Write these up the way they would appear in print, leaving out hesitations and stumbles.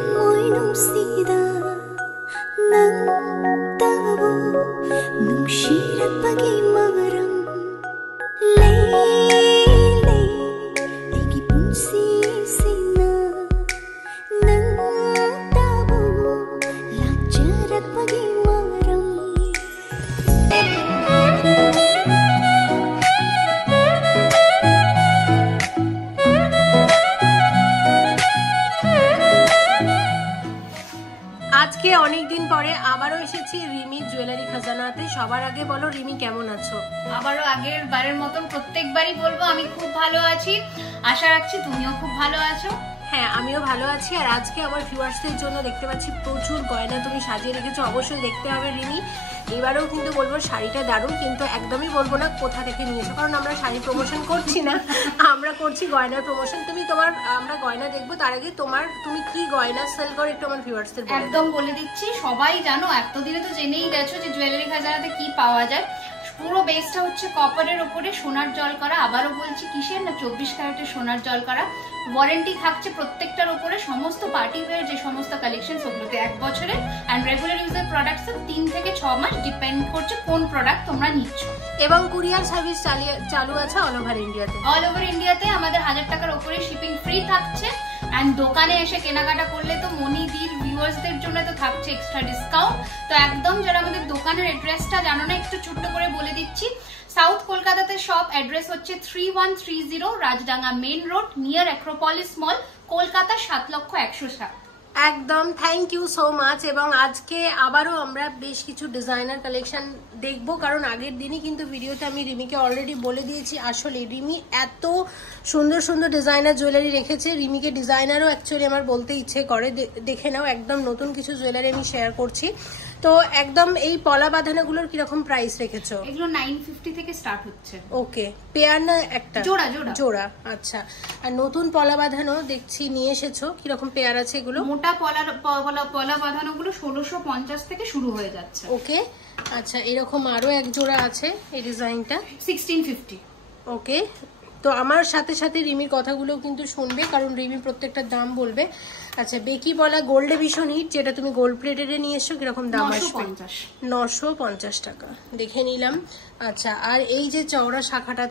눈물 눈시다 난다고 눈시랍하기 마람 레이레 이기 분시시나 난다고 라자랍하기 마람 আজকে অনেক দিন পরে আবারও এসেছি রিমি জুয়েলারি খাজানাতে। সবার আগে বলো রিমি কেমন আছো? আবারও আগের বারের মতন প্রত্যেকবারই বলবো আমি খুব ভালো আছি, আশা রাখছি তুমিও খুব ভালো আছো। হ্যাঁ আমিও ভালো আছি। আর আজকে আমার ভিউয়ার্সদের জন্য দেখতে পাচ্ছি প্রচুর গয়না তুমি সাজিয়ে রেখেছো, অবশ্যই দেখতে হবে রিমি। এবারেও কিন্তু বলবো শাড়িটা দারুণ, কিন্তু একদমই বলবো না কোথা থেকে নিয়েছো, কারণ আমরা শাড়ি প্রমোশন করছি না, আমরা করছি গয়নার প্রমোশন। আমরা গয়না দেখবো, তার আগে তুমি কি গয়না সেল করো একটু আমার ভিউয়ার্সদের একদম বলে দিচ্ছি। সবাই জানো, এতদিনে তো জেনেই গেছো যে জুয়েলারি খাজানাতে কি পাওয়া যায়। পুরো বেসটা হচ্ছে কপারের ওপরে সোনার জল করা, আবারও বলছি কিসের না 24 ক্যারেটের সোনার জল করা। ওয়ারেন্টি থাকছে প্রত্যেকটার উপরে, সমস্ত পার্টি ওয়্যার যে সমস্ত কালেকশন ওগুলোতে 1 বছরের, এন্ড রেগুলার ইউজার প্রোডাক্টস 3 থেকে 6 মাস, ডিপেন্ড করছে কোন প্রোডাক্ট তোমরা নিচ্ছ। এবং কুরিয়ার সার্ভিস চালু আছে অল ওভার ইন্ডিয়াতে। অল ওভার ইন্ডিয়াতে আমাদের 1000 টাকার উপরে শিপিং ফ্রি থাকছে, এন্ড দোকানে এসে কেনাকাটা করলে তো মনিদির ভিউয়ার্সদের জন্য তো থাকছে এক্সট্রা ডিসকাউন্ট। তো একদম যারা আমাদের দোকানের অ্যাড্রেসটা জানো না, একটু ছোট্ট করে বলে দিচ্ছি। সাউথ কলকাতাতে শপ অ্যাড্রেস হচ্ছে 3130 Rajdanga main road, near Acropolis মল, কলকাতা 7,107,000। একদম থ্যাংক ইউ সো মাচ। এবং আজকে আবারও আমরা বেশ কিছু ডিজাইনার কালেকশন দেখবো, কারণ আগের দিনই কিন্তু ভিডিওতে আমি রিমিকে অলরেডি বলে দিয়েছি। আসলে রিমি এত সুন্দর সুন্দর ডিজাইনার জুয়েলারি রেখেছে, রিমিকে ডিজাইনারও অ্যাকচুয়ালি আমার বলতে ইচ্ছে করে। দেখে নাও, একদম নতুন কিছু জুয়েলারি আমি শেয়ার করছি। তো একদম এই পলা বাঁধানোগুলোর কিরকম প্রাইস রেখেছো? এগুলো 950 থেকে স্টার্ট হচ্ছে। ওকে, পেয়ার না একটা? জোড়া জোড়া জোড়া। আচ্ছা, আর নতুন পলা বাঁধানো দেখছি নিয়ে এসেছো, কিরকম পেয়ার আছে এগুলো? মোটা পলা বাঁধানো গুলো 1650 থেকে শুরু হয়ে যাচ্ছে। ওকে, আচ্ছা এরকম আরো এক জোড়া আছে, এই ডিজাইনটা 1650। ওকে, তো আমার সাথে সাথে রিমির কথাগুলো কিন্তু শুনবে, কারণ রিমি প্রত্যেকটা দাম বলবে। আচ্ছা, বেকি বলা গোল্ডে ভীষণ হিট, যেটা তুমি গোল্ড প্লেটেড নিয়ে এসছো, কিরকম দাম আসবে? 950 টাকা, দেখে নিলাম। আচ্ছা, আর এই যে চওড়া শাখাটা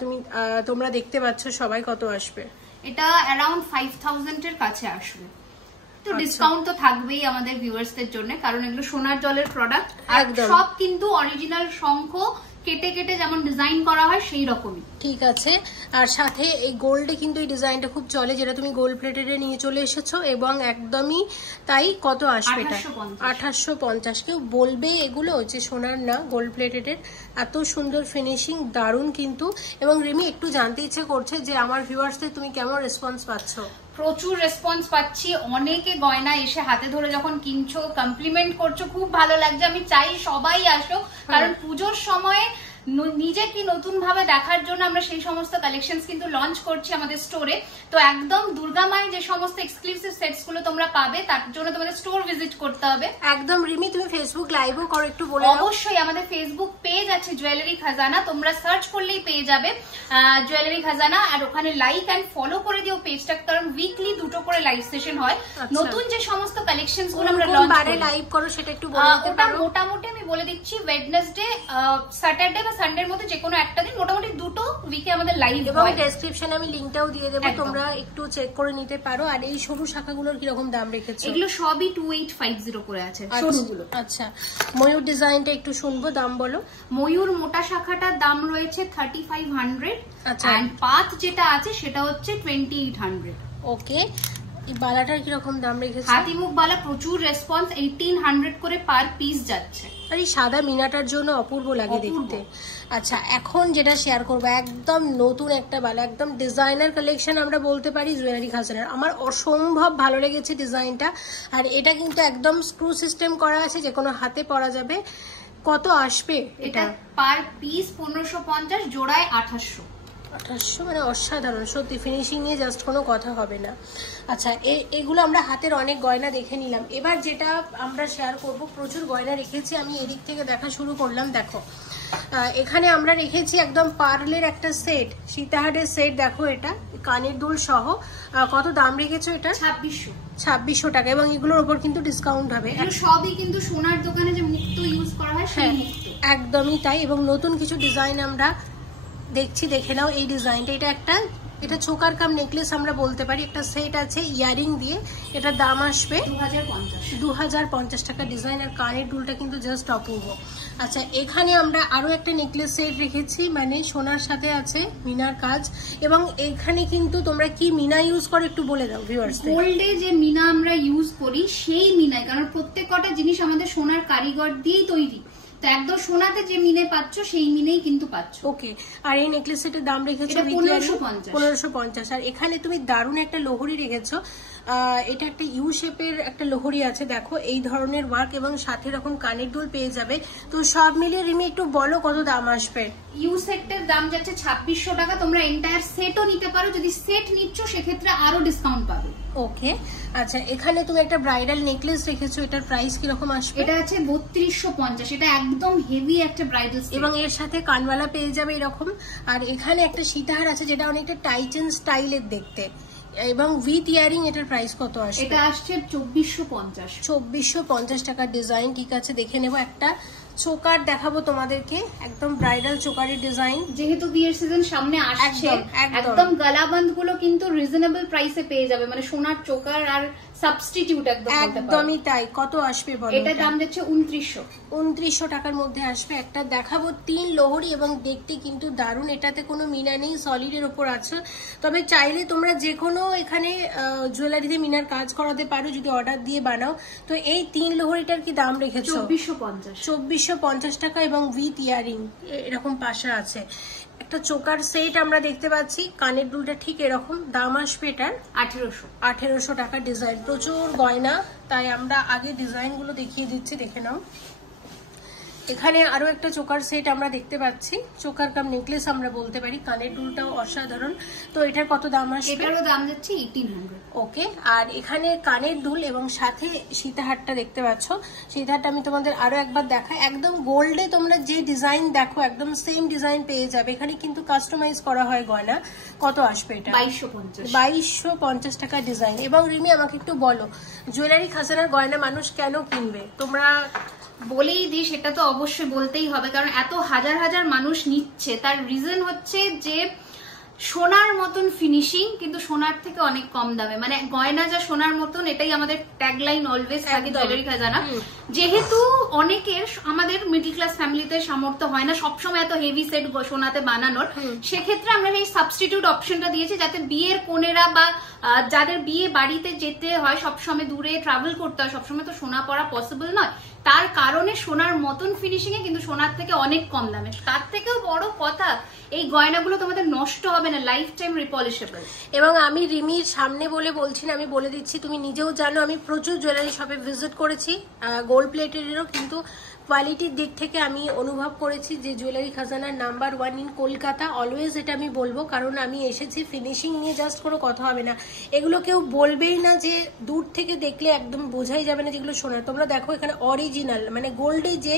তোমরা দেখতে পাচ্ছ সবাই, কত আসবে? এটা অ্যারাউন্ড 5000 এর কাছে আসবে। তো ডিসকাউন্ট তো থাকবেই আমাদের ভিউয়ার্সদের জন্য, কারণ এগুলো সোনার জলের প্রোডাক্ট, আর সব কিন্তু অরিজিনাল শঙ্খ কেটে কেটে যেমন ডিজাইন করা হয় সেই রকমই। ঠিক আছে, আর সাথে এই গোল্ডে কিন্তু এই ডিজাইনটা খুব চলে, যেটা তুমি গোল্ড প্লেটেড নিয়ে চলে এসেছো, এবং একদমই তাই। কত আসবে এটা? 1850। কেউ বলবে এগুলো যে সোনার না, গোল্ড প্লেটেড, এত সুন্দর ফিনিশিং, দারুণ কিন্তু। এবং রিমি একটু জানতে ইচ্ছে করছে যে আমার ভিউয়ার্সদের তুমি কেমন রেসপন্স পাচ্ছ? প্রচুর রেসপন্স পাচ্ছি, অনেকে গয়না এসে হাতে ধরে যখন কিনছো কমপ্লিমেন্ট করছো, খুব ভালো লাগছে। আমি চাই সবাই আসো, কারণ পুজোর সময় নিজে কি নতুন ভাবে দেখার জন্য আমরা সেই সমস্ত কালেকশনস কিন্তু লঞ্চ করছি আমাদের স্টোরে। তো একদম দুর্গা মায়ের যে সমস্ত এক্সক্লুসিভ সেটস গুলো তোমরা পাবে, তার জন্য তোমাদের স্টোর ভিজিট করতে হবে। একদম রিমি, তুমি ফেসবুক লাইভও করো, একটু বলে। অবশ্যই, আমাদের ফেসবুক পেজ আছে জুয়েলারি খাজানা, তোমরা সার্চ করলেই পেয়ে যাবে জুয়েলারি খাজানা, আর ওখানে লাইক এন্ড ফলো করে দিও পেজটা, কারণ উইকলি 2টো করে লাইভ সেশন হয়। নতুন যে সমস্ত কালেকশনস গুলো আমরা লঞ্চ করি, লাইভ করো সেটা একটু বলে দিতে পারো? মোটামুটি আমি বলে দিচ্ছি, ওয়েডনেসডে, স্যাটারডে বা সানডের মধ্যে যে কোনো একটা দিন, মোটামুটি 2টো উইকে আমাদের লাইভ হয়। এবং ডেসক্রিপশনে আমি লিংকটাও দিয়ে দেবো, তোমরা একটু চেক করে নিতে পারো। আর এই সরু শাখাগুলোর কিরকম দাম রেখেছো? এগুলো সবই 2850 করে আছে সরুগুলো। আচ্ছা, ময়ূর ডিজাইনটা একটু শুনবো, দাম বলো। ময়ূর মোটা শাখাটার দাম রয়েছে 3500। আচ্ছা, এন্ড পাত যেটা আছে সেটা হচ্ছে 2800। ওকে, এই বালাটার কিরকম দাম রেখেছো? হাতিমুখ বালা প্রচুর রেসপন্স, 1800 করে পার পিস যাচ্ছে। আর এই সাদা মিনাটার জন্য অপূর্ব লাগে দেখতে। আচ্ছা, এখন যেটা শেয়ার করবো, একদম নতুন একটা বালা, একদম ডিজাইনার কালেকশন আমরা বলতে পারি জুয়েলারি খাজানার। আমার অসম্ভব ভালো লেগেছে ডিজাইনটা, আর এটা কিন্তু একদম স্ক্রু সিস্টেম করা আছে, যে কোনো হাতে পরা যাবে। কত আসবে এটা? পার পিস 1550, জোড়ায় 2800। 2800 মানে অসাধারণ, সত্যি ফিনিশিং নিয়ে জাস্ট কোনো কথা হবে না। আচ্ছা, এগুলো আমরা হাতের অনেক গয়না দেখে নিলাম। এবার যেটা আমরা শেয়ার করব, প্রচুর গয়না রেখেছি আমি, এদিক থেকে দেখা শুরু করলাম। দেখো এখানে আমরা রেখেছি একদম পার্লের একটা সেট, সীতাহারের সেট। দেখো এটা কানের দুল সহ। কত দাম রেখেছো এটা? 2600 টাকা। এবং এগুলোর উপর কিন্তু ডিসকাউন্ট হবে। সবই কিন্তু সোনার দোকানে যে মুক্ত ইউজ করা হয় সেই মুক্ত, একদমই তাই। এবং নতুন কিছু ডিজাইন আমরা দেখছি, দেখে নাও এই ডিজাইনটা। এটা চোকার কাম নেকলেস আমরা বলতে পারি। একটা সেট আছে ইয়ারিং দিয়ে, এটার দাম আসবে 2050 টাকা ডিজাইন। আর কানের দুলটা কিন্তু জাস্ট অপূর্ব। আচ্ছা, এখানে আমরা আরো একটা নেকলেস সেট রেখেছি, মানে সোনার সাথে আছে মিনার কাজ। এবং এখানে কিন্তু তোমরা কি মিনা ইউজ করো একটু বলে দাও ভিউয়ার্স। গোল্ডে যে মিনা আমরা ইউজ করি সেই মিনাই, কারণ প্রত্যেক কটা জিনিস আমাদের সোনার কারিগর দিয়েই তৈরি, তো একদম সোনাতে যে মিনে পাচ্ছ সেই মিনেই কিন্তু পাচ্ছ। ওকে। আর এই নেকলেস সেটের দাম রেখেছো 1550। আর এখানে তুমি দারুণ একটা লোহরি রেখেছো। এটা একটা ইউ শেপের একটা লোহরি আছে, দেখো এই ধরনের ওয়ার্ক, এবং সাথে এরকম কানের দুল পেয়ে যাবে। তো সব মিলিয়ে রিমি একটু বলো কত দাম আসবে? ইউ সেটের দাম যাচ্ছে 2600 টাকা। তোমরা এন্টায়ার সেটও নিতে পারো, যদি সেট নিচ্ছ সেক্ষেত্রে আরো ডিসকাউন্ট পাবে। ওকে। আচ্ছা, এখানে তুমি একটা ব্রাইডাল নেকলেস রেখেছো, এটার প্রাইস কিরকম আসবে? এটা আছে 3250। এটা একদম হেভি একটা ব্রাইডাল, এবং এর সাথে কানওয়ালা পেয়ে যাবে এরকম। আর এখানে একটা সীতাহার আছে যেটা অনেকটা টাইটেন স্টাইলের দেখতে, এবং উইথ ইয়ারিং। এটার প্রাইস কত আসবে? এটা আসছে 2450 টাকার ডিজাইন। ঠিক আছে, দেখে নেবো। একটা চোকার দেখাবো তোমাদেরকে, একদম ব্রাইডাল চোকারের ডিজাইন। যেহেতু বিয়ের সিজন সামনে আসছে, একদম গলাবন্ধ গুলো কিন্তু রিজনেবল প্রাইসে পেয়ে যাবে, মানে সোনার চোকার আর সাবস্টিটিউট একদমই তাই। কত আসবে বলো? এটা দাম যাচ্ছে 2900 টাকার মধ্যে আসবে। একটা দেখাবো 3 লোহরি, এবং দেখতে কিন্তু দারুণ। এটাতে কোনো মিনা নেই, সলিডের উপর আছে। তবে চাইলে তোমরা যে কোনো এখানে জুয়েলারিতে মিনার কাজ করাতে পারো যদি অর্ডার দিয়ে বানাও। তো এই 3 লোহরিটার কি দাম রেখেছো? 2450 টাকা, এবং উইথ ইয়ারিং এরকম পাশা আছে। একটা চোকার সেট আমরা দেখতে পাচ্ছি, কানের দুলটা ঠিক এরকম। দাম আসবে এটার 1800 টাকা ডিজাইন। প্রচুর গয়না, তাই আমরা আগে ডিজাইন গুলো দেখিয়ে দিচ্ছি, দেখে নাও। এখানে আরো একটা চোকার সেট আমরা দেখতে পাচ্ছি, চোকার কাম নেকলেস আমরা বলতে পারি। কানের দুলটাও অসাধারণ। তো এটার কত দাম আসবে? এটারও দাম যাচ্ছে 1800। ওকে। আর এখানে কানের দুল এবং সাথে সীতাহারটা দেখতে পাচ্ছ। সীতাহারটা আমি তোমাদের আরো একবার দেখাই। একদম গোল্ডে তোমরা যে ডিজাইন দেখো একদম সেম ডিজাইন পেয়ে যাবে। এখানে কিন্তু কাস্টমাইজ করা হয় গয়না। কত আসবে এটা? 2250 টাকা ডিজাইন। এবং রিমি আমাকে একটু বলো, জুয়েলারি খাজানার গয়না মানুষ কেন কিনবে? তোমরা বলেই দিই, সেটা তো অবশ্যই বলতেই হবে, কারণ এত হাজার হাজার মানুষ নিচ্ছে, তার রিজন হচ্ছে যে সোনার মতন ফিনিশিং কিন্তু সোনার থেকে অনেক কম দামে, মানে গয়না যা সোনার মতন, এটাই আমাদের ট্যাগলাইন অলওয়েজ থাকে জুয়েলারি খাজানা। যেহেতু অনেকের আমাদের মিডল ক্লাস ফ্যামিলিতে সামর্থ্য হয় না সবসময় এত হেভি সেট সোনাতে বানানোর, সেক্ষেত্রে আমরা এই সাবস্টিটিউট অপশনটা দিয়েছি, যাতে বিয়ের কোনেরা বা যাদের বিয়ে বাড়িতে যেতে হয়, সবসময় দূরে ট্রাভেল করতে হয়, সবসময় তো সোনা পরা পসিবল নয়, তার কারণে সোনার মতন ফিনিশিং এ কিন্তু সোনার থেকে অনেক কম দামে। তার থেকেও বড় কথা, এই গয়নাগুলো তোমাদের নষ্ট হবে না, লাইফ টাইম রিপলিশেবল। এবং আমি রিমির সামনে বলে বলছি না, আমি বলে দিচ্ছি, তুমি নিজেও জানো আমি প্রচুর জুয়েলারি শপে ভিজিট করেছি, গোল্ড প্লেটেরও, কিন্তু কোয়ালিটির দিক থেকে আমি অনুভব করেছি যে জুয়েলারি খাজানার নাম্বার 1 ইন কলকাতা। অলওয়েজ এটা আমি বলবো, কারণ আমি এসেছি। ফিনিশিং নিয়ে জাস্ট কোনো কথা হবে না, এগুলো কেউ বলবেই না যে দূর থেকে দেখলে একদম বোঝাই যাবে না যেগুলো সোনার। তোমরা দেখো এখানে অরিজিনাল, মানে গোল্ডে যে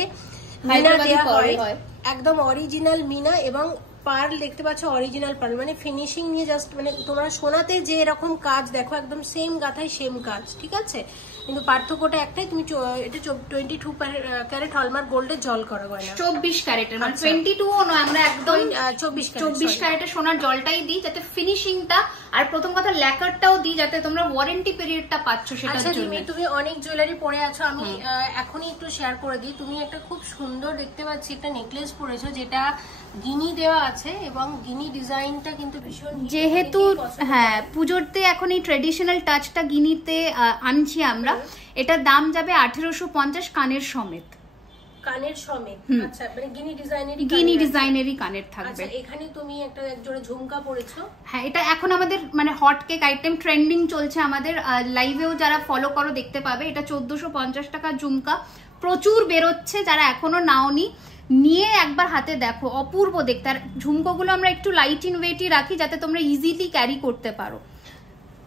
মিনা দেওয়া হয় একদম অরিজিনাল মিনা, এবং পার্ল দেখতে পাচ্ছ অরিজিনাল পার্ল, মানে ফিনিশিং নিয়ে জাস্ট, মানে তোমরা সোনাতে যে এরকম কাজ দেখো একদম সেম গাথায় সেম কাজ, ঠিক আছে? কিন্তু পার্থক্যটা একটাই, তুমি এটা 22 ক্যারেট হলমার্ক গোল্ডের জল করা গয়না, 24 ক্যারেটের, মানে 22ও নয়, আমরা একদম 24 ক্যারেটের সোনার জলটাই দিই, যাতে ফিনিশিংটা আর প্রথম কথা ল্যাকারটাও দিই, যাতে তোমরা ওয়ারেন্টি পিরিয়ডটা পাচ্ছ সেটার জন্য। তুমি অনেক জুয়েলারি পরে আছো, আমি এখনই একটু শেয়ার করে দিই। তুমি একটা খুব সুন্দর দেখতে পাচ্ছি একটা নেকলেস পরেছো, যেটা গিনি দেওয়া আছে, এবং গিনি ডিজাইনটা কিন্তু ভীষণ, যেহেতু হ্যাঁ পুজোতে এখন এই ট্রেডিশনাল টাচটা গিনিতে আনছি আমরা। এটার দাম যাবে 1850 কানের সমেত। কানের সমেত। আচ্ছা, মানে গিনি ডিজাইনেরই কানের থাকবে। আচ্ছা, এখানে তুমি একটা একজোড়া ঝুমকা পরেছো। হ্যাঁ, এটা এখন আমাদের মানে হট কেক আইটেম ট্রেন্ডিং চলছে আমাদের, লাইভেও যারা ফলো করো দেখতে পাবে। এটা 1450 টাকা ঝুমকা, প্রচুর বেরোচ্ছে, যারা এখনো নাওনি নিয়ে একবার হাতে দেখো, অপূর্ব দেখতে। আর ঝুমকোগুলো আমরা একটু লাইট ইন ওয়েটই রাখি যাতে তোমরা ইজিলি ক্যারি করতে পারো।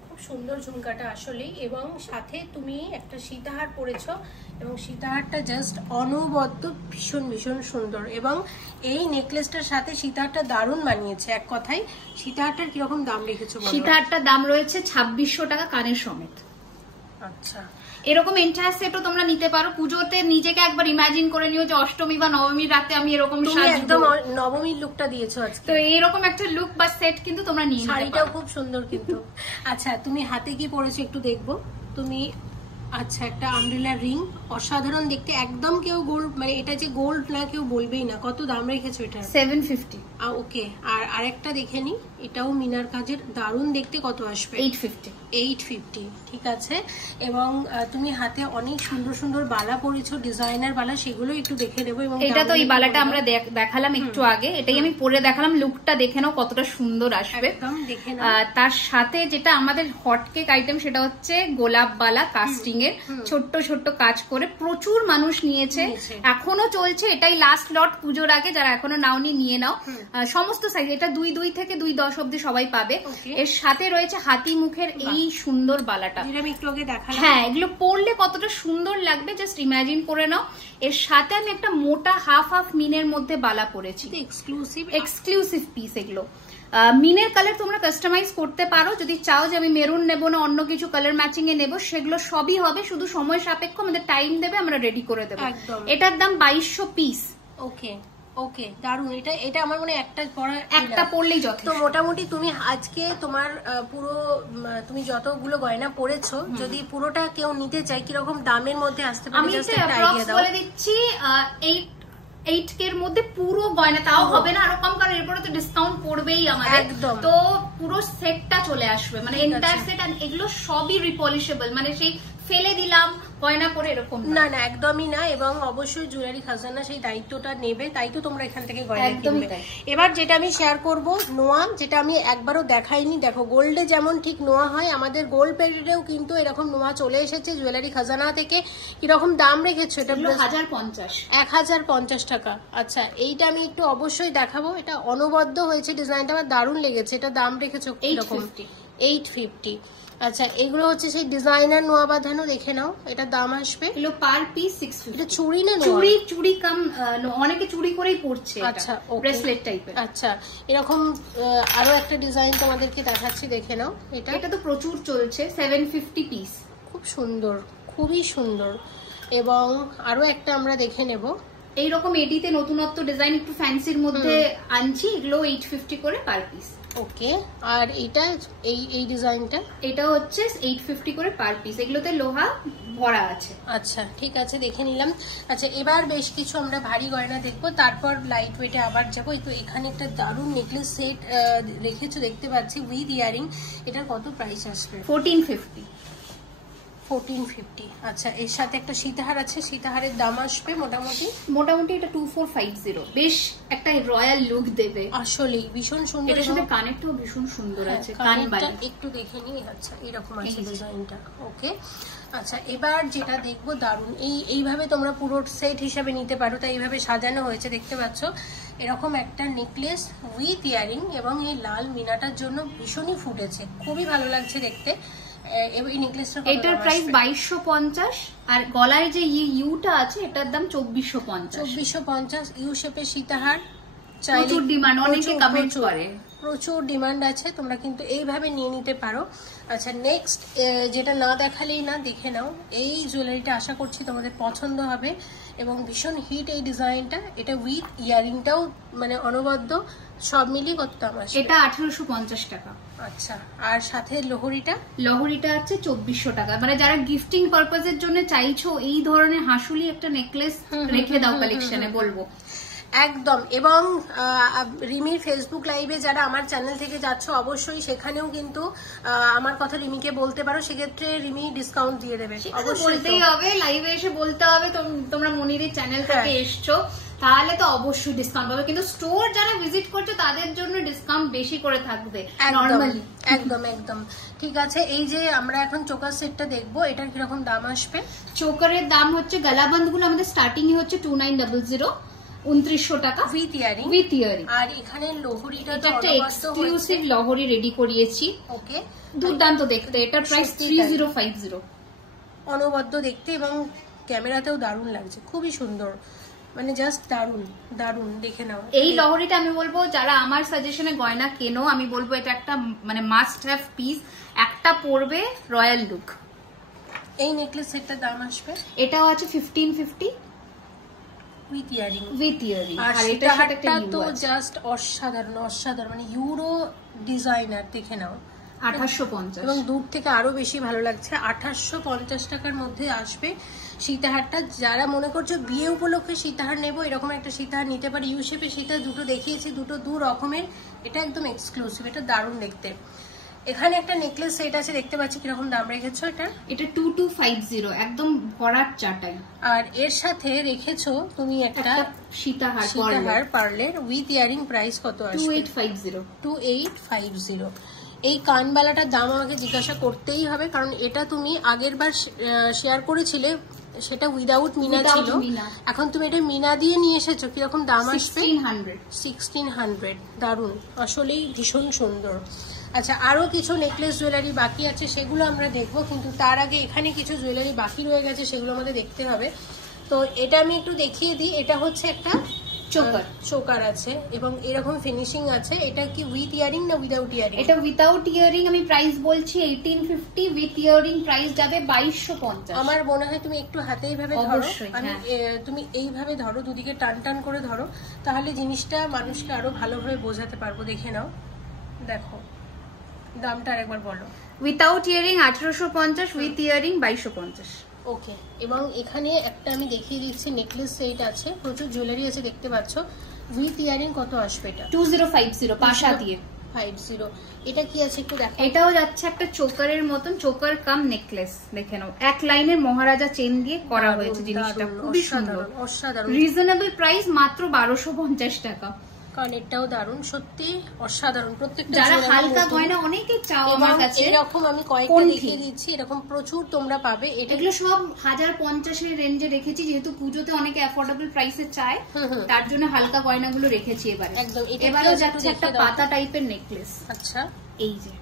খুব সুন্দর ঝুমকাটা আসলেই, এবং সাথে তুমি একটা সীতাহার পরেছো, এবং সীতাহারটা জাস্ট অনবদ্য ভীষণ ভীষণ সুন্দর। এবং এই নেকলেসটার সাথে সীতাহারটা দারুণ মানিয়েছে। এক কথায় সীতাহারটার কিরকম দাম রেখেছো? সীতাহারটার দাম রয়েছে 2600 টাকা কানের সমেত। আচ্ছা, এরকম এন্টায়ার সেটও তোমরা নিতে পারো। পুজোতে নিজেকে একবার ইমাজিন করে নিও যে অষ্টমী বা নবমীর রাতে আমি এরকম একদম নবমীর লুকটা দিয়েছো আজকে, তো এরকম একটা লুক বা সেট কিন্তু তোমরা নিয়ে নিতে পারো। শাড়িটাও খুব সুন্দর কিন্তু। আচ্ছা, তুমি হাতে কি পরেছো একটু দেখবো তুমি। আচ্ছা, একটা আমব্রেলা রিং, অসাধারণ দেখতে, একদম কেউ গোল্ড, মানে এটা যে গোল্ড না কেউ বলবেই না। কত দাম রেখেছো এটা? 750। ওকে, আর আরেকটা দেখে নি, এটাও মিনার কাজের, দারুণ দেখতে। কত আসবে? 850। ঠিক আছে। এবং তুমি হাতে অনেক সুন্দর সুন্দর বালা পরেছো, ডিজাইনার বালা, সেগুলো একটু দেখে নেবো। এবং এটা তো এই বালাটা আমরা দেখালাম একটু আগে, এটাই আমি পরে দেখালাম। লুকটা দেখে নাও কতটা সুন্দর আসবে। একদম দেখে নাও। তার সাথে যেটা আমাদের হট কেক আইটেম সেটা হচ্ছে গোলাপ বালা, কাস্টিং এর ছোট্ট ছোট্ট কাজ করে প্রচুর মানুষ নিয়েছে, এখনো চলছে। এটাই লাস্ট লট পুজোর আগে, যারা এখনো নাওনি নিয়ে নাও। সমস্ত সাইজ, এটা 2 থেকে 2.10 অব্দি সবাই পাবে। এর সাথে রয়েছে হাতি মুখের এই সুন্দর বালাটা, আমি একটু আগে দেখালাম। হ্যাঁ, এগুলো পরলে কতটা সুন্দর লাগবে জাস্ট ইমাজিন করে নাও। এর সাথে আমি একটা মোটা হাফ মিনের মধ্যে বালা পরেছি, এক্সক্লুসিভ পিস। এগুলো মিনের কালার তোমরা কাস্টমাইজ করতে পারো, যদি চাও যে আমি মেরুন নেবো না অন্য কিছু কালার ম্যাচিং এ নেবো, সেগুলো সবই হবে, শুধু সময় সাপেক্ষ, আমাদের টাইম দেবে, আমরা রেডি করে দেবো। এটার দাম 2200 পিস। ওকে, দারুন। এটা আমার মনে একটা পরলেই যথেষ্ট। তো মোটামুটি তুমি আজকে তোমার পুরো, তুমি যতগুলো গয়না পরেছো, যদি পুরোটা কেউ নিতে চায় কিরকম দামের মধ্যে আসতে পারে? আমি বলে দিচ্ছি 8K এর মধ্যে পুরো গয়না, তাও হবে না আরো কম, কারণ এরপরে তো ডিসকাউন্ট পড়বেই আমাদের। তো পুরো সেটটা চলে আসবে, মানে এন্টায়ার সেট। আর এগুলো সবই রিপলিশেবল, মানে সেই ফেলে দিলাম গয়না পরে এরকম না, একদমই না। এবং অবশ্যই জুয়েলারি খাজানা সেই দায়িত্বটা নেবে, তাই তো তোমরা এখান থেকে গয়না কিনবে। এবার যেটা আমি শেয়ার করব, নোয়া, যেটা আমি একবারও দেখাইনি। দেখো, গোল্ডে যেমন ঠিক নোয়া হয়, আমাদের গোল্ড প্লেটেও কিন্তু এরকম নোয়া চলে এসেছে জুয়েলারি খাজানা থেকে। কিরকম দাম রেখেছো এটা? 1050 টাকা। আচ্ছা, এইটা আমি একটু অবশ্যই দেখাবো। এটা অনবদ্য হয়েছে, ডিজাইনটা আমার দারুণ লেগেছে। এটা দাম রেখেছো কিরকম? 850। আচ্ছা, এগুলো হচ্ছে সেই ডিজাইনার নোয়া বাঁধানো, দেখে নাও। এটা দাম আসবে, এগুলো পার পিস 650। এটা চুড়ি না? চুড়ি কাম, অনেকে চুড়ি করেই পড়ছে। আচ্ছা, ব্রেসলেট টাইপের। আচ্ছা, এরকম আরো একটা ডিজাইন তোমাদেরকে দেখাচ্ছি, দেখে নাও। এটা তো প্রচুর চলছে, 750 পিস। খুব সুন্দর, খুবই সুন্দর। এবং আরো একটা আমরা দেখে নেব। এইরকম এডিতে নতুনত্ব ডিজাইন একটু ফ্যান্সির মধ্যে আনছি, এগুলো 850 করে পার পিস। ওকে, আর এটা এই ডিজাইনটা, এটা হচ্ছে 850 করে পার পিস। এগুলোতে লোহা ভরা আছে। আচ্ছা, ঠিক আছে, দেখে নিলাম। আচ্ছা, এবার বেশ কিছু আমরা ভারী গয়না দেখবো, তারপর লাইট ওয়েটে আবার যাবো। তো এখানে একটা দারুণ নেকলেস সেট রেখেছো, দেখতে পাচ্ছি, উইথ ইয়ারিং। এটার কত প্রাইস আসবে? 1450। আচ্ছা, এর সাথে একটা সীতাহার আছে, সীতাহারের দাম আসবে মোটামুটি এটা 2450। বেশ একটা রয়্যাল লুক দেবে, আসলেই ভীষণ সুন্দর। এর সাথে কানেরটাও ভীষণ সুন্দর আছে, কানবালি একটু দেখে নিই। আচ্ছা, এরকম আছে ডিজাইনটা। ওকে, আচ্ছা, এবার যেটা দেখবো, দারুণ, এইভাবে তোমরা পুরো সেট হিসাবে নিতে পারো। তাই এইভাবে সাজানো হয়েছে, দেখতে পাচ্ছ। এরকম একটা নেকলেস উইথ ইয়ারিং, এবং এই লাল মিনাটার জন্য ভীষণই ফুটেছে, খুবই ভালো লাগছে দেখতে। এটার প্রাইস 2250। আর গলায় যে ইউটা আছে, এটার দাম 2450। ইউ শেপের সীতাহার, প্রচুর ডিমান্ড, অনেকে কমেন্ট করে, প্রচুর ডিমান্ড আছে, তোমরা কিন্তু এইভাবে নিয়ে নিতে পারো। আচ্ছা, নেক্সট যেটা না দেখালেই না, দেখে নাও। এই জুয়েলারিটা আশা করছি তোমাদের পছন্দ হবে, এবং ভীষণ হিট এই ডিজাইনটা। এটা উইথ ইয়ারিংটাও মানে অনবদ্য, সব মিলিয়ে কত দাম আসবে? এটা 1850 টাকা। আচ্ছা, আর সাথে লহরিটা আছে 2400 টাকা। মানে যারা গিফটিং পারপাজের জন্য চাইছো এই ধরনের হাসুলি একটা নেকলেস, রেখে দাও কালেকশনে, বলবো। একদম। এবং রিমির ফেসবুক লাইভে যারা আমার চ্যানেল থেকে যাচ্ছ অবশ্যই সেখানেও কিন্তু আমার কথা রিমিকে বলতে পারো, সেক্ষেত্রে রিমি ডিসকাউন্ট দিয়ে দেবে। অবশ্যই বলতেই হবে, লাইভে এসে বলতে হবে তোমরা মনিরের চ্যানেল থেকে এসছো, তাহলে তো অবশ্যই ডিসকাউন্ট পাবে। কিন্তু স্টোর যারা ভিজিট করছো তাদের জন্য ডিসকাউন্ট বেশি করে থাকবে নরমালি। একদম একদম ঠিক আছে। এই যে আমরা এখন চোকার সেটটা দেখবো, এটার কিরকম দাম আসবে? চোকারের দাম হচ্ছে গলাবন্ধ গুলো আমাদের স্টার্টিং এ হচ্ছে 2900, 2900 টাকা উইথ ইয়ারিং। With earring. আর এখানে লোহরিটা এটা একটা এক্সক্লুসিভ লহরি রেডি করিয়েছি। ওকে, দুর্দান্ত দেখতে। এটার প্রাইস 3050। অনবদ্য দেখতে এবং ক্যামেরাতেও দারুণ লাগছে, খুবই সুন্দর, মানে জাস্ট দারুণ দারুণ, দেখে নাও। এই লহরিটা আমি বলবো যারা আমার সাজেশনে গয়না কেনো, আমি বলবো এটা একটা মানে মাস্ট হ্যাভ পিস, একটা পরবে রয়্যাল লুক। এই নেকলেস সেটটার দাম আসবে, এটাও আছে 1550 উইথ ইয়ারিং। With earring. আর এটা এটা তো জাস্ট অসাধারণ অসাধারণ, মানে ইউরো ডিজাইনার, দেখে নাও। 2850 এবং দূর থেকে আরো বেশি ভালো লাগছে। 2850 টাকার মধ্যে আসবে সীতাহারটা। যারা মনে করছো বিয়ে উপলক্ষে সীতাহার নেবো, এরকম একটা সীতাহার নিতে পারে। ইউ শেপের সীতাহার দুটো দেখিয়েছি, দুটো দু রকমের, এটা একদম এক্সক্লুসিভ, এটা দারুণ দেখতে। এখানে একটা নেকলেস সেট আছে, দেখতে পাচ্ছি কিরকম দাম রেখেছো এটা? এটা 2250, একদম ভরাট চাটাই। আর এর সাথে রেখেছো তুমি একটা সীতাহার পার্লের উইথ ইয়ারিং, প্রাইস কত আসবে? 2850। 2850। এই কানবালাটার দাম আমাকে জিজ্ঞাসা করতেই হবে, কারণ এটা তুমি আগের বার শেয়ার করেছিলে, সেটা উইদাউট মিনা ছিল, এখন তুমি এটা মিনা দিয়ে নিয়ে এসেছো, কিরকম দাম আসবে? 1600। দারুণ, আসলেই ভীষণ সুন্দর। আচ্ছা, আরো কিছু নেকলেস জুয়েলারি বাকি আছে, সেগুলো আমরা দেখবো, কিন্তু তার আগে এখানে কিছু জুয়েলারি বাকি রয়ে গেছে, সেগুলো আমাদের দেখতে হবে। তো এটা আমি একটু দেখিয়ে দিই। এটা হচ্ছে একটা চোকার আছে এবং এরকম ফিনিশিং আছে। এটা কি উইথ ইয়ারিং না উইদাউট ইয়ারিং? এটা উইদাউট ইয়ারিং। আমি প্রাইস বলছি 1850, উইথ ইয়ারিং প্রাইস যাবে 2250। আমার মনে হয় তুমি একটু হাতে এইভাবে ধরো, তুমি এইভাবে ধরো, দুদিকে টান টান করে ধরো, তাহলে জিনিসটা মানুষকে আরো ভালোভাবে বোঝাতে পারবো। দেখে নাও, দেখো দামটা আরেকবার বলো। Without earring 1850, with earring 2250। ওকে। এবং এখানে একটা আমি দেখিয়ে দিচ্ছি, নেকলেস সেট আছে, প্রচুর জুয়েলারি আছে, দেখতে পাচ্ছ। উইথ ইয়ারিং কত আসবে এটা? 2050 পাশা দিয়ে 50। এটা কি আছে একটু দেখো। এটাও যাচ্ছে একটা চোকারের মতন, চোকার কাম নেকলেস। দেখে নাও, এক লাইনের মহারাজা চেন দিয়ে করা হয়েছে জিনিসটা, খুবই সুন্দর, অসাধারণ। রিজনেবল প্রাইস মাত্র 1250 টাকা। কারণ এটাও দারুণ, সত্যি অসাধারণ। প্রত্যেকটা যারা হালকা গয়না অনেকে চাও আমার কাছে, এরকম আমি কয়েকটা দেখিয়ে দিচ্ছি, এরকম প্রচুর তোমরা পাবে। এগুলো সব 1050 এর রেঞ্জে রেখেছি, যেহেতু পুজোতে অনেকে অ্যাফোর্ডেবল প্রাইসে চায়, তার জন্য হালকা গয়নাগুলো রেখেছি এবারে। একদম। এবারেও যাচ্ছে একটা পাতা টাইপের নেকলেস। আচ্ছা, এই যে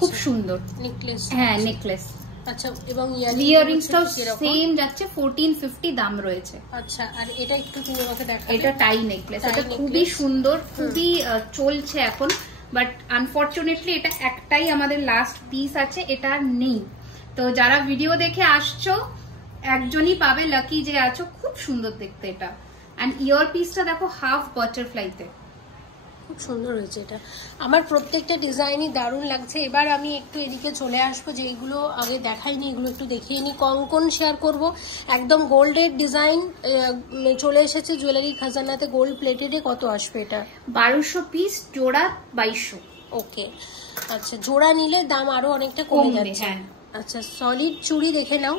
খুব সুন্দর নেকলেস। হ্যাঁ, নেকলেস। আচ্ছা, এবং ইয়ারিংসটাও সেম যাচ্ছে, 1450 দাম রয়েছে। আচ্ছা, আর এটা একটু তুমি আমাকে দেখাও। এটা টাই নেকলেস, এটা খুবই সুন্দর, খুবই চলছে এখন, বাট আনফরচুনেটলি এটা একটাই আমাদের লাস্ট পিস আছে, এটা নেই। তো যারা ভিডিও দেখে আসছো, একজনই পাবে, লাকি যে আছো। খুব সুন্দর দেখতে এটা। এন্ড ইয়ার পিসটা দেখো, হাফ বাটারফ্লাইতে, খুব সুন্দর হয়েছে এটা। আমার প্রত্যেকটা ডিজাইনই দারুণ লাগছে। এবার আমি একটু এদিকে চলে আসবো, যে এগুলো আগে দেখাইনি, এগুলো একটু দেখিয়ে নি। কঙ্কন শেয়ার করব, একদম গোল্ডের ডিজাইন চলে এসেছে জুয়েলারি খাজানাতে, গোল্ড প্লেটেডে। কত আসবে এটা? 1200 পিস, জোড়া 2200। ওকে। আচ্ছা, জোড়া নিলে দাম আরো অনেকটা কমে যাচ্ছে। আচ্ছা, সলিড চুড়ি দেখে নাও,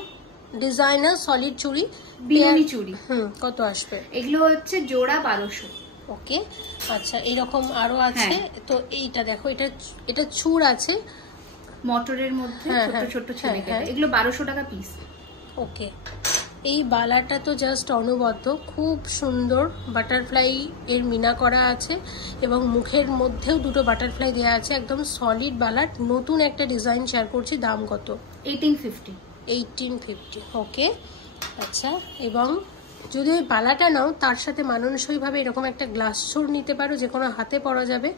ডিজাইনার সলিড চুড়ি, বিনুনি চুড়ি। কত আসবে? এগুলো হচ্ছে জোড়া 1200। ওকে। আচ্ছা, এইরকম আরো আছে। তো এইটা দেখো, এটা চূড় আছে মটরের মধ্যে, ছোট ছোট ছেলে কেটে, এগুলো 1200 টাকা পিস। ওকে। এই বালাটা তো জাস্ট অনবদ্য, খুব সুন্দর। বাটারফ্লাই এর মিনা করা আছে এবং মুখের মধ্যেও দুটো বাটারফ্লাই দেওয়া আছে, একদম সলিড বালা। নতুন একটা ডিজাইন শেয়ার করছি। দাম কত? 1850। ওকে। আচ্ছা, এবং যদি ওই বালাটা নাও, তার সাথে মানানসইভাবে এরকম একটা গ্লাস চূড় নিতে পারো, যে কোনো হাতে পরা যাবে।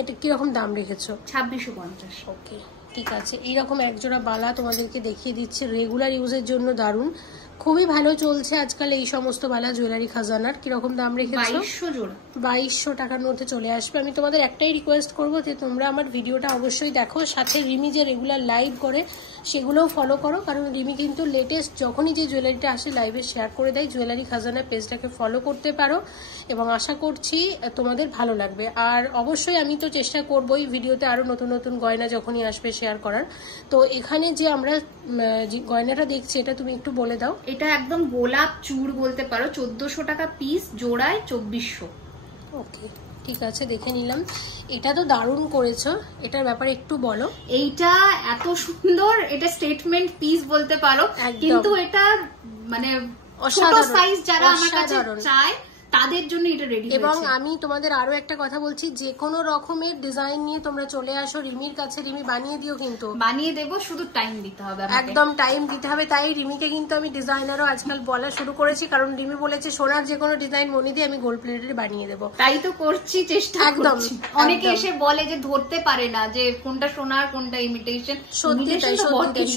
এটা কিরকম দাম রেখেছো? 2650। ওকে, ঠিক আছে। এইরকম একজোড়া বালা তোমাদেরকে দেখিয়ে দিচ্ছে, রেগুলার ইউজের জন্য দারুণ, খুবই ভালো চলছে আজকাল এই সমস্ত বালা জুয়েলারি খাজানার। কিরকম দাম রেখেছো? 2200 জোড়া, 2200 টাকার মধ্যে চলে আসবে। আমি তোমাদের একটাই রিকোয়েস্ট করবো, যে তোমরা আমার ভিডিওটা অবশ্যই দেখো, সাথে রিমি যে রেগুলার লাইভ করে সেগুলোও ফলো করো, কারণ রিমি কিন্তু লেটেস্ট যখনই যে জুয়েলারিটা আসে লাইভে শেয়ার করে দেয়। জুয়েলারি খাজানা পেজটাকে ফলো করতে পারো এবং আশা করছি তোমাদের ভালো লাগবে। আর অবশ্যই আমি তো চেষ্টা করবোই ভিডিওতে আরও নতুন নতুন গয়না যখনই আসবে শেয়ার করার। তো এখানে যে আমরা যে গয়নাটা দেখছি এটা তুমি একটু বলে দাও। এটা একদম গোলাপ চূড় বলতে পারো, 1400 টাকা পিস, জোড়ায় 2400। ওকে, ঠিক আছে, দেখে নিলাম। এটা তো দারুণ করেছো, এটার ব্যাপারে একটু বলো। এইটা এত সুন্দর, এটা স্টেটমেন্ট পিস বলতে পারো, কিন্তু এটা মানে ছোট সাইজ যারা আমার কাছে চায় তাদের জন্য এটা রেডি হয়েছে। এবং আমি তোমাদের আরো একটা কথা বলছি, যে কোনো রকমের ডিজাইন নিয়ে তোমরা চলে আসো রিমির কাছে, রিমি বানিয়ে দিও, কিন্তু বানিয়ে দেবো, শুধু টাইম দিতে হবে, একদম টাইম দিতে হবে। তাই রিমিকে কিন্তু আমি ডিজাইনারও আজকাল বলা শুরু করেছি, কারণ রিমি বলেছে সোনার যে কোনো ডিজাইন মনে দিয়ে আমি গোল্ড প্লেটেড বানিয়ে দেবো। তাই তো করছি, চেষ্টা একদম। অনেকে এসে বলে যে ধরতে পারে না যে কোনটা সোনার কোনটা ইমিটেশন। সত্যি তাই,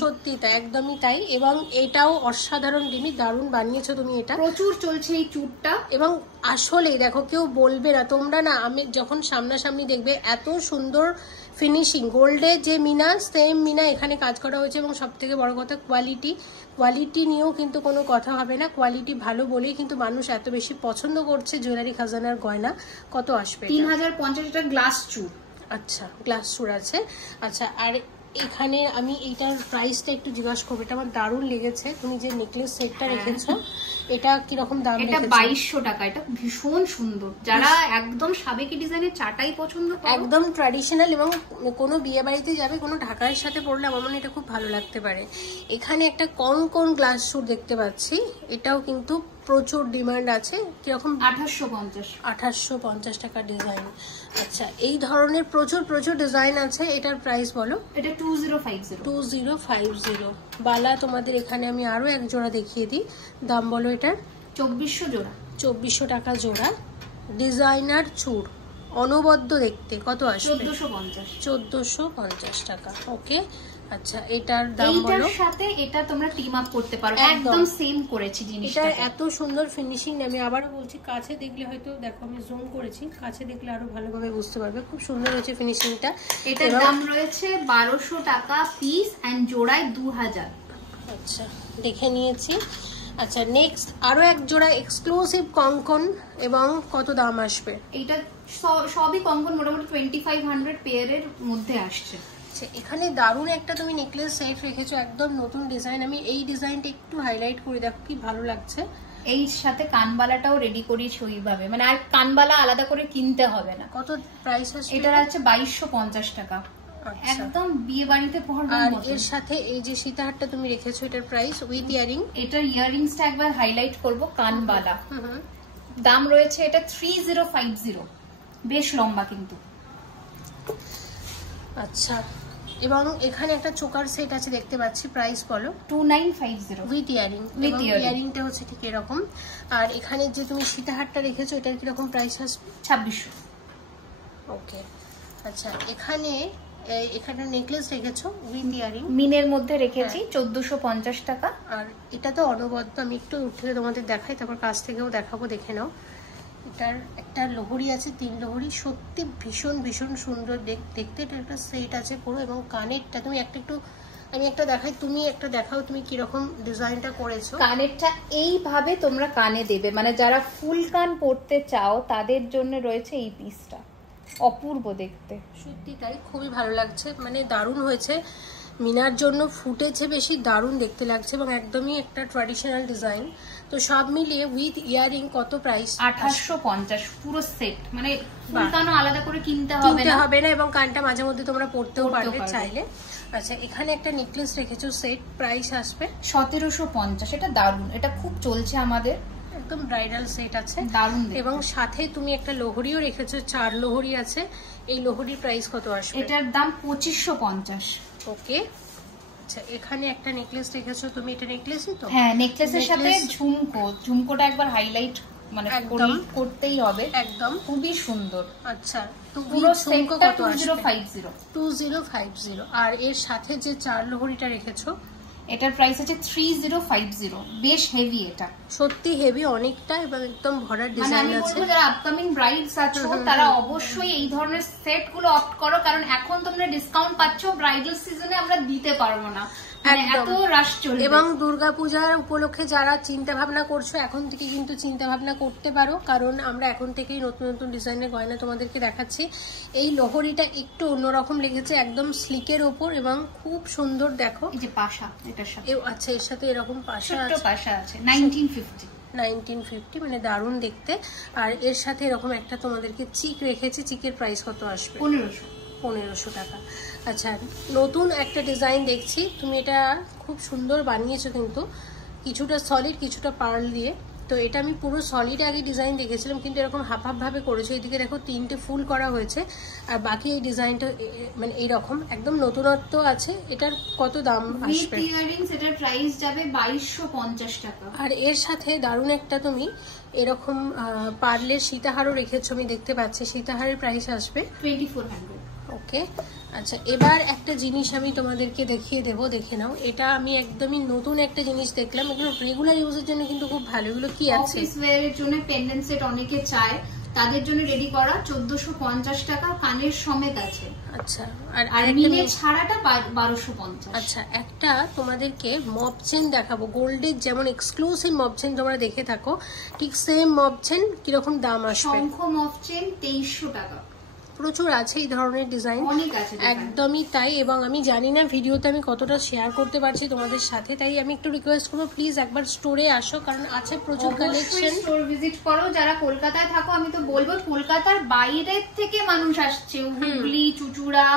সত্যি তাই, একদমই তাই। এবং এটাও অসাধারণ রিমি, দারুণ বানিয়েছো তুমি। এটা প্রচুর চলছে এই চুটটা, এবং আসলে দেখো কেউ বলবে না, তোমরা না, আমি যখন সামনাসামনি দেখবে এত সুন্দর ফিনিশিং, গোল্ডের যে মিনা সেম মিনা এখানে কাজ করা হয়েছে। এবং সব থেকে বড় কথা কোয়ালিটি নিয়েও কিন্তু কোনো কথা হবে না, কোয়ালিটি ভালো বলেই কিন্তু মানুষ এত বেশি পছন্দ করছে জুয়েলারি খাজানার গয়না। কত আসবে? 3050 টাকা গ্লাস চুর। আচ্ছা, গ্লাস চুর আছে। আচ্ছা, আর এখানে আমি এইটার প্রাইসটা একটু জিজ্ঞাসা করবো, এটা আমার দারুণ লেগেছে। তুমি যে নেকলেস সেটটা রেখেছো এটা কিরকম দাম? এটা 2200 টাকা। এটা ভীষণ সুন্দর, যারা একদম সাবেকি ডিজাইনের চাটাই পছন্দ করে, একদম ট্র্যাডিশনাল, এবং কোনো বিয়ে বাড়িতে যাবে কোনো ঢাকার সাথে পরলে আমার মনে এটা খুব ভালো লাগতে পারে। এখানে একটা কোন গ্লাস স্যুট দেখতে পাচ্ছি, এটাও কিন্তু প্রচুর ডিমান্ড আছে। কিরকম? 2850 টাকা ডিজাইন। আচ্ছা, এই ধরনের প্রচুর ডিজাইন আছে। এটার প্রাইস বলো। এটা 2050 বালা। তোমাদের এখানে আমি আরো এক জোড়া দেখিয়ে দিই, দাম বলো এটার। 2400 জোড়া, 2400 টাকা জোড়া। ডিজাইনার চূড়, অনবদ্য দেখতে, কত আসবে? 1450 টাকা। ওকে, আচ্ছা, এটার দাম বলো। এটার সাথে এটা তোমরা টিম আপ করতে পারো, একদম সেম করেছি জিনিসটা। এটা এত সুন্দর ফিনিশিং, আমি আবারও বলছি, কাছে দেখলে হয়তো, দেখো আমি জুম করেছি, কাছে দেখলে আরো ভালোভাবে বুঝতে পারবে, খুব সুন্দর হয়েছে ফিনিশিংটা। এটার দাম রয়েছে 1200 টাকা পিস এন্ড জোড়ায় 2000। আচ্ছা, দেখে নিয়েছি। আচ্ছা, নেক্সট আরো এক জোড়া এক্সক্লুসিভ কঙ্কন, এবং কত দাম আসবে? এটা সবই কঙ্কন, মোটামুটি 2500 পেয়ারের মধ্যে আসছে। এখানে দারুণ একটা তুমি নেকলেস সেট রেখেছো, একদম নতুন ডিজাইন। আমি এই ডিজাইনটা একটু হাইলাইট করে দেখো, কি ভালো লাগছে। এই সাথে কানবালাটাও রেডি করিয়েছি ওইভাবে, মানে আর কানবালা আলাদা করে কিনতে হবে না। কত প্রাইস আছে? এটার আছে 2250 টাকা, একদম বিয়ে বাড়িতে পরবে। আর এর সাথে এই যে সীতাহারটা তুমি রেখেছো, এটার প্রাইস উইথ ইয়ারিং। এটার ইয়ারিংসটা একবার হাইলাইট করব, কানবালা। দাম রয়েছে এটা 3050, বেশ লম্বা কিন্তু। আচ্ছা, এবং এখানে একটা চোকার সেট আছে দেখতে পাচ্ছি, প্রাইস বলো। 2950 উইথ ইয়ারিং। ইয়ারিংটা হচ্ছে ঠিক এরকম। আর এখানে যে তুমি সীতাহারটা রেখেছো, এটার কিরকম প্রাইস আসবে? 2600। ওকে, আচ্ছা, এখানে নেকলেস রেখেছো উইথ ইয়ারিং, মিনের মধ্যে রেখেছি 1450 টাকা। আর এটা তো অনবদ্য, আমি একটু উঠে তোমাদের দেখাই, তারপর কাছ থেকেও দেখাবো, দেখে নাও। এটার একটা লোহরি আছে, 3 লোহরি, সত্যি ভীষণ সুন্দর দেখতে। এটা একটা সেট আছে পুরো, এবং কানেরটা তুমি আমি একটা দেখাই, তুমি একটা দেখাও তুমি কিরকম ডিজাইনটা করেছো। কানেরটা এইভাবে তোমরা কানে দেবে, মানে যারা ফুল কান পরতে চাও তাদের জন্য রয়েছে এই পিসটা, অপূর্ব দেখতে। সত্যি তাই, খুবই ভালো লাগছে, মানে দারুণ হয়েছে। মিনার জন্য ফুটেছে বেশি, দারুণ দেখতে লাগছে, এবং একদমই একটা ট্র্যাডিশনাল ডিজাইন। তো সব মিলিয়ে উইথ ইয়ারিং কত প্রাইস? 2850 পুরো সেট, মানে ফুল কানও আলাদা করে কিনতে হবে না, এবং কানটা মাঝে মধ্যে তোমরা পরতেও পারবে চাইলে। আচ্ছা, এখানে একটা নেকলেস রেখেছো সেট, প্রাইস আসবে 1750। এটা দারুণ, এটা খুব চলছে আমাদের, একদম ব্রাইডাল সেট আছে, দারুণ। এবং সাথে তুমি একটা লোহরিও রেখেছো, 4 লোহরি আছে। এই লোহরির প্রাইস কত আসবে? এটার দাম 2550। ওকে, আচ্ছা, এখানে একটা নেকলেস রেখেছো তুমি, এটা নেকলেসই তো? হ্যাঁ, নেকলেসের সাথে ঝুমকোটা একবার হাইলাইট মানে করতেই হবে, একদম খুবই সুন্দর। আচ্ছা, পুরো সেটটা 2050। 2050। আর এর সাথে যে 4 লোহরিটা রেখেছো, এটার প্রাইস আছে 3050, বেশ হেভি, এটা সত্যি হেভি অনেকটা, এবং একদম ভরার ডিজাইন আছে। আমি বলবো যারা আপকামিং ব্রাইডস আছো তারা অবশ্যই এই ধরনের সেট গুলো অপ্ট করো, কারণ এখন তোমরা ডিসকাউন্ট পাচ্ছো, ব্রাইডাল সিজনে আমরা দিতে পারবো না, এত রাশ চলবে। এবং দুর্গাপূজার উপলক্ষে যারা চিন্তা ভাবনা করছো এখন থেকে কিন্তু চিন্তা ভাবনা করতে পারো, কারণ আমরা এখন থেকেই নতুন নতুন ডিজাইনের গয়না তোমাদেরকে দেখাচ্ছি। এই লোহরিটা একটু অন্যরকম লেগেছে, একদম স্লিকের ওপর এবং খুব সুন্দর। দেখো এই যে পাশা, এটার সাথে আচ্ছা এর সাথে এরকম পাশা ছোট্ট আছে, পাশা আছে 1950 মানে দারুণ দেখতে। আর এর সাথে এরকম একটা তোমাদেরকে চিক রেখেছি, চিকের প্রাইস কত আসবে? 1500 টাকা। আচ্ছা নতুন একটা ডিজাইন দেখছি, তুমি এটা খুব সুন্দর বানিয়েছো, কিন্তু কিছুটা সলিড কিছুটা পার্ল দিয়ে। তো এটা আমি পুরো সলিড আগে ডিজাইন দেখেছিলাম, কিন্তু এরকম হাফ হাফ ভাবে করেছো। এদিকে দেখো 3টে ফুল করা হয়েছে, আর বাকি এই ডিজাইনটা মানে এইরকম একদম নতুনত্ব আছে। এটার কত দাম আসবে? ইয়ারিংস এটার প্রাইস যাবে 2250 টাকা। আর এর সাথে দারুণ একটা তুমি এরকম পার্লের সীতাহারও রেখেছো, আমি দেখতে পাচ্ছি। সীতাহারের প্রাইস আসবে 2400। ওকে আচ্ছা, এবার একটা জিনিস আমি তোমাদেরকে দেখিয়ে দেবো, দেখে নাও। এটা আমি একদমই নতুন একটা জিনিস দেখলাম, এগুলো রেগুলার ইউজের জন্য কিন্তু খুব ভালো। এগুলো কি আছে? অফিস ওয়্যারের জন্য পেন্ডেন্ট সেট অনেকে চায়, তাদের জন্য রেডি করা 1450 টাকা, কানের সমেত আছে। আচ্ছা আর মিলে ছাড়াটা 1250। আচ্ছা একটা তোমাদেরকে মব চেন দেখাবো, গোল্ডের যেমন এক্সক্লুসিভ মব চেন তোমরা দেখে থাকো, ঠিক সেম মব চেন কিরকম দাম আসবে? শঙ্খ মব চেন 2300 টাকা। প্রচুর আছে এই ধরনের ডিজাইন, অনেক আছে, একদমই তাই। এবং আমি জানি না ভিডিওতে আমি কতটা শেয়ার করতে পারছি তোমাদের সাথে, তাই আমি একটু রিকোয়েস্ট করবো প্লিজ একবার স্টোরে আসো, কারণ আছে প্রচুর কালেকশন। স্টোর ভিজিট করো যারা কলকাতায় থাকো। আমি তো বলবো কলকাতার বাইরের থেকে মানুষ আসছে, হুগলি, চুচুড়া,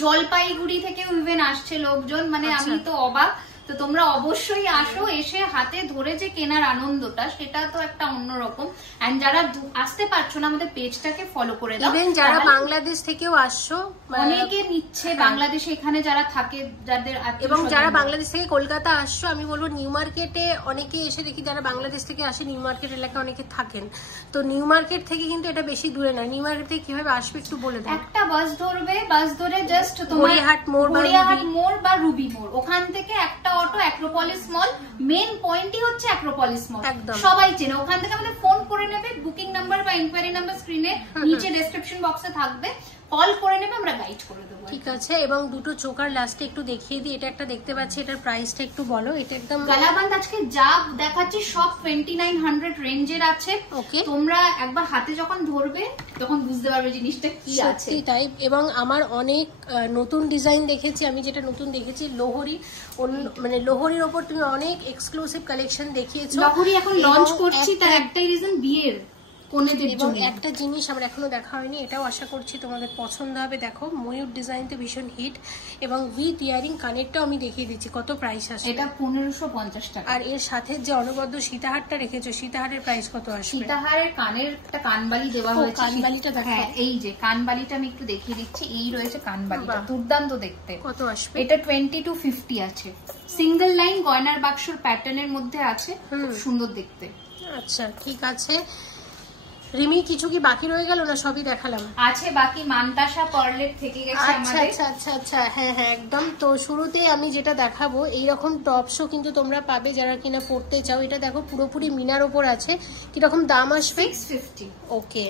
জলপাইগুড়ি থেকেও ইভেন আসছে লোকজন, মানে আমি তো অবাক। তো তোমরা অবশ্যই আসো, এসে হাতে ধরে যে কেনার আনন্দটা সেটা তো একটা অন্যরকম। এন্ড যারা আসতে পারছো না আমাদের পেজটাকে ফলো করে দাও। ইভেন যারা বাংলাদেশ থেকেও আসছো, অনেকে নিচ্ছে বাংলাদেশে এখানে যারা থাকে, যাদের এবং যারা বাংলাদেশ থেকে কলকাতা আসছো, আমি বলবো নিউ মার্কেটে অনেকে এসে দেখি যারা বাংলাদেশ থেকে আসে, নিউ মার্কেট এলাকায় অনেকে থাকেন। তো নিউ মার্কেট থেকে কিন্তু এটা বেশি দূরে নয়। নিউ মার্কেট থেকে কিভাবে আসবে একটু বলে দাও। একটা বাস ধরবে, বাস ধরে জাস্ট তোমার গড়িয়াহাট মোড় বা রুবি মোড়, ওখান থেকে একটা অটো অ্যাক্রোপলিস মল। মেন পয়েন্টই হচ্ছে অ্যাক্রোপলিস মল, সবাই চেনে। ওখান থেকে আমাদের ফোন করে নেবে, বুকিং নাম্বার বা ইনকোয়ারি নাম্বার স্ক্রিনে নিচে ডেসক্রিপশন বক্সে থাকবে, কল করে নেবে, আমরা গাইড করে দেবো। ঠিক আছে। এবং দুটো চোকার লাস্টে একটু দেখিয়ে দিই। এটা একটা দেখতে পাচ্ছি, এটার প্রাইসটা একটু বলো। এটা একদম গালাবান্দ আজকে যা দেখাচ্ছি সব 2900 রেঞ্জের আছে। ওকে, তোমরা একবার হাতে যখন ধরবে তখন বুঝতে পারবে জিনিসটা কি আছে। তাই। এবং আমার অনেক নতুন ডিজাইন দেখেছি, আমি যেটা নতুন দেখেছি লোহরি, মানে লোহরির ওপর তুমি অনেক এক্সক্লুসিভ কালেকশন দেখিয়েছো। লোহরি এখন লঞ্চ করছি, তার একটাই রিজন বিয়ের কোনেদের জন্য। একটা জিনিস আমার এখনো দেখা হয়নি, এটাও আশা করছি তোমাদের পছন্দ হবে। দেখো ময়ূর ডিজাইনতে ভীষণ হিট, এবং উইথ ইয়ারিং কানেরটাও আমি দেখিয়ে দিচ্ছি। কত প্রাইস আসবে? এটা 1550 টাকা। আর এর সাথে যে অনবদ্য সীতাহারটা রেখেছো, সীতাহারের প্রাইস কত আসবে? সীতাহারের কানের একটা কানবালি দেওয়া হয়েছে। কানবালিটা দেখো, এই যে কানবালিটা আমি একটু দেখিয়ে দিচ্ছি। এই রয়েছে কানবালিটা, দুর্দান্ত দেখতে। কত আসবে? এটা 2250 আছে। সিঙ্গেল লাইন গয়নার বাক্সর প্যাটার্নের মধ্যে আছে, খুব সুন্দর দেখতে। আচ্ছা ঠিক আছে রিমি, কিছু কি বাকি রয়ে গেল না সবই দেখালাম? আছে বাকি, মানতাসা পার্লের থেকে গেছে আমাদের। আচ্ছা হ্যাঁ একদম। তো শুরুতেই আমি যেটা দেখাবো, এইরকম টপসও কিন্তু তোমরা পাবে যারা কিনা পড়তে চাও। এটা দেখো পুরোপুরি মিনার ওপর আছে, কিরকম দাম আসবে? 650। ওকে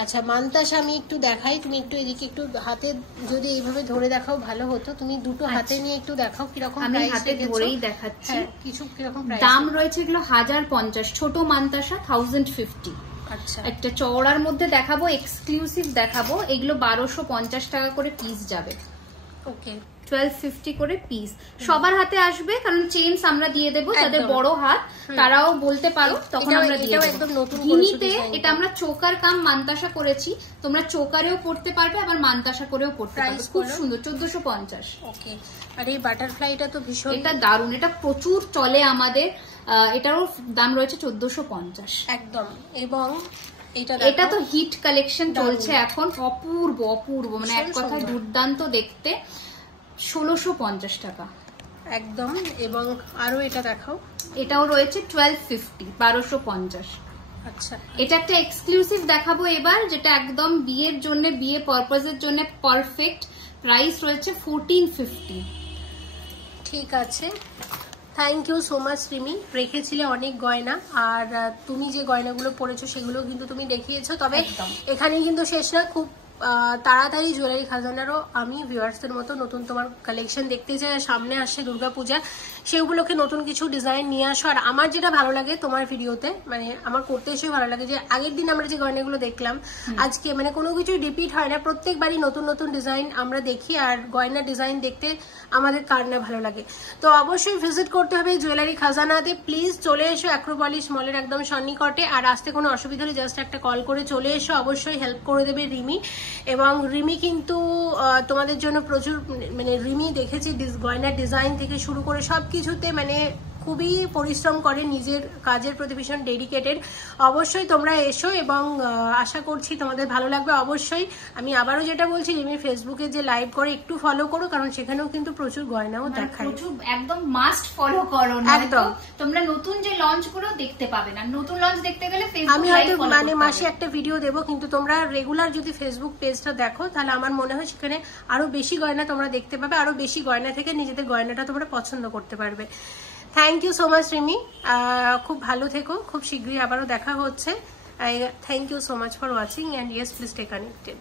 আচ্ছা, মানতাসা আমি একটু দেখাই, তুমি একটু এদিকে একটু হাতে যদি এইভাবে ধরে দেখাও ভালো হতো। তুমি দুটো হাতে নিয়ে একটু দেখাও কিরকম আমি প্রাইস হাতে ধরেই দেখাচ্ছি। কিছু কিরকম প্রাইস দাম রয়েছে এগুলো 1050। ছোট মানতাসা 1050। আচ্ছা একটা চওড়ার মধ্যে দেখাবো, এক্সক্লুসিভ দেখাবো। এগুলো 1250 টাকা করে পিস যাবে। ওকে 1250 করে পিস সবার হাতে আসবে, কারণ চেইনস আমরা দিয়ে দেবো। যাদের বড় হাত তারাও বলতে পারো, তখন আমরা দিয়ে দেবো। ঘিনিতে এটা আমরা চোকার কাম মানতাসা করেছি, তোমরা চোকারেও পড়তে পারবে, আবার মানতাসা করেও পড়তে পারবে। খুব সুন্দর, 1450। ওকে। আর এই বাটারফ্লাইটা তো ভীষণ, এটা দারুণ, এটা প্রচুর চলে আমাদের। এটারও দাম রয়েছে 1450 একদম। এবং এটা তো হিট কালেকশন চলছে এখন, অপূর্ব অপূর্ব, মানে এক কথায় দুর্দান্ত দেখতে। 1650 টাকা একদম। এবং আরো এটা দেখাও, এটাও রয়েছে 1250, 1250। আচ্ছা এটা একটা এক্সক্লুসিভ দেখাবো এবার, যেটা একদম বিয়ের জন্য, বিয়ে পারপাজের জন্য পারফেক্ট। প্রাইস রয়েছে 1450। ঠিক আছে, thank you so much Rimi. রেখেছিলে অনেক গয়না, আর তুমি যে গয়নাগুলো পরেছো সেগুলো কিন্তু তুমি দেখিয়েছো। তবে এখানে কিন্তু শেষ না, খুব তাড়াতাড়ি জুয়েলারি খাজানারও আমি ভিউয়ার্সদের মতো নতুন তোমার কালেকশন দেখতে চাই। সামনে আসছে দুর্গাপূজা, সেগুলোকে নতুন কিছু ডিজাইন নিয়ে আসো। আর আমার যেটা ভালো লাগে তোমার ভিডিওতে, মানে আমার করতে এসে ভালো লাগে যে আগের দিন আমরা যে গয়নাগুলো দেখলাম আজকে মানে কোনো কিছু রিপিট হয় না, প্রত্যেকবারই নতুন নতুন ডিজাইন আমরা দেখি। আর গয়নার ডিজাইন দেখতে আমাদের কার না ভালো লাগে। তো অবশ্যই ভিজিট করতে হবে জুয়েলারি খাজানাতে। প্লিজ চলে এসো অ্যাক্রোপলিস মলের একদম সন্নিকটে। আর আসতে কোনো অসুবিধা হলে জাস্ট একটা কল করে চলে এসো, অবশ্যই হেল্প করে দেবে রিমি। এবং রিমি কিন্তু তোমাদের জন্য প্রচুর, মানে রিমি দেখেছি গয়নার ডিজাইন থেকে শুরু করে সব কিছুতে মানে খুবই পরিশ্রম করে, নিজের কাজের প্রতি ভীষণ ডেডিকেটেড। অবশ্যই তোমরা এসো এবং আশা করছি তোমাদের ভালো লাগবে। অবশ্যই আমি আবারও যেটা বলছি, রিমি ফেসবুকে যে লাইভ করে একটু ফলো করো, কারণ সেখানেও কিন্তু প্রচুর গয়নাও দেখায়। প্রচুর, একদম মাস্ট ফলো করো, একদম তোমরা নতুন যে লঞ্চ গুলো দেখতে পাবে না। নতুন লঞ্চ দেখতে গেলে আমি হয়তো মানে মাসে একটা ভিডিও দেবো, কিন্তু তোমরা রেগুলার যদি ফেসবুক পেজটা দেখো তাহলে আমার মনে হয় সেখানে আরো বেশি গয়না তোমরা দেখতে পাবে, আরো বেশি গয়না থেকে নিজেদের গয়নাটা তোমরা পছন্দ করতে পারবে। Thank you so much Rimi, খুব ভালো থেকো, খুব শীঘ্রই আবারও দেখা হচ্ছে। Thank you so much for watching and yes please stay connected.